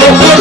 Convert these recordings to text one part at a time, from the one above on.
lo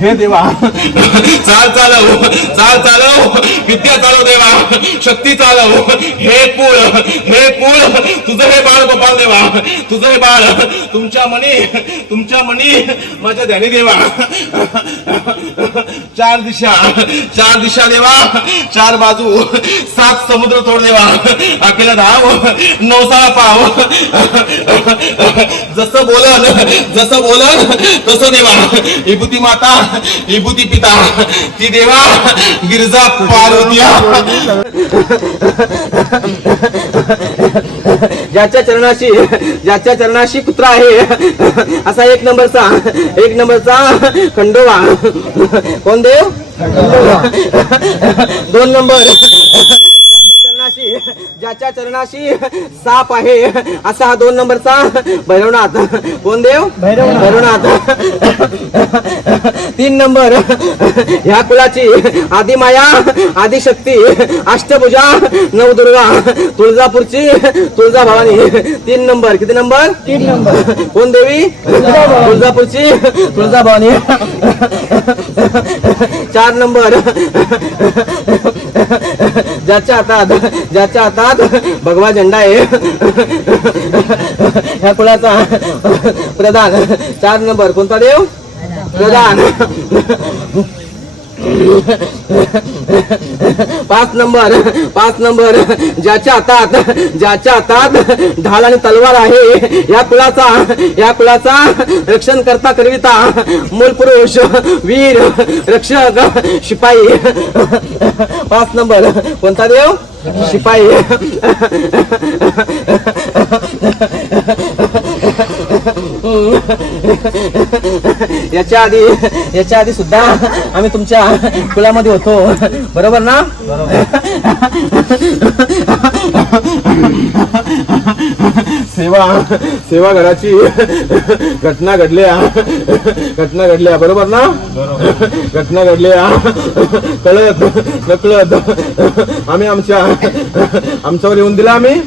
हे देवा. चाल चालव. चाल चालव. विद्या चालव देवा. शक्ती चालव. हे कुळ हे कुळ. तुझं हे बाळ गोपाल देवा. तुझं हे बाळ. तुमच्या मनी तुमच्या मनी माझ्या ध्यानी देवा. चार दिशा चार दिशा देवा. चार बाजू सात समुद्र तोड देवा. अखेला धाव नवसाळा पाव. जसं बोलन जसं बोलन तसं देवा. विभूती माता विभूती पिता ती देवा गिरजा पार्वती ज्याच्या चरणाशी ज्याच्या चरणाशी कुत्रा आहे असा एक नंबरचा एक नंबरचा खंडोबा. कोण देव? दोन नंबर. ज्याच्या चरणाशी साप आहे. असा हा दोन नंबरचा भैरवनाथ. कोण देव? भैरवनाथ. तीन नंबर. ह्या कुलाची आदिमाया आदिशक्ती अष्टभुजा नवदुर्गा तुळजापूरची तुळजा भवानी तीन नंबर. किती नंबर? तीन नंबर. कोण देवी? तुळजापूरची तुळजा भवानी चार नंबर. ज्याच्या हातात ज्याच्या हातात भगवा झेंडा आहे. ह्या कुळाचा प्रधान. चार नंबर. कोणता देव? प्रधान. पाच नंबर पाच नंबर. ज्याच्या हातात ज्याच्या हातात ढाल आणि तलवार आहे या कुलाचा या कुलाचा रक्षण करता करविता मूल पुरुष वीर रक्षक शिपाई. पाच नंबर. कोणता देव? शिपाई. याच्या आधी याच्या आधी सुद्धा आम्ही तुमच्या कुलामध्ये होतो. बरोबर ना? सेवा सेवा घराची घटना घडल्या. घटना घडल्या. बरोबर ना? घटना घडल्या. कळत नकळत. आम्ही आमच्या आमच्यावर येऊन दिला आम्ही.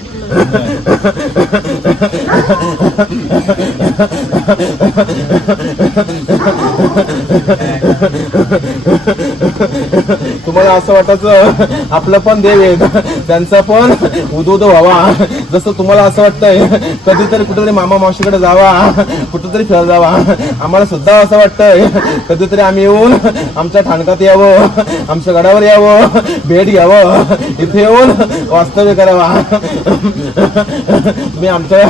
तुम्हाला असं वाटायचं आपलं पण देव आहे त्यांचा पण उदोद व्हावा. जसं तुम्हाला असं वाटतंय कधीतरी कुठेतरी मामा मावशीकडे जावा कुठेतरी फिरायला जावा. आम्हाला सुद्धा असं वाटतंय कधीतरी आम्ही येऊन आमच्या ठाणकात यावं आमच्या गडावर यावं भेट घ्यावं इथे येऊन वास्तव्य करावा. तुम्ही आमच्या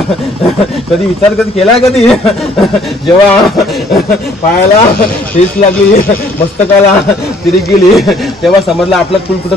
कधी विचार कधी केला कधी? जेव्हा पायाला ठेच लागली मस्तकाला तिरीक गेली तेव्हा समजलं आपलं कुल कुठं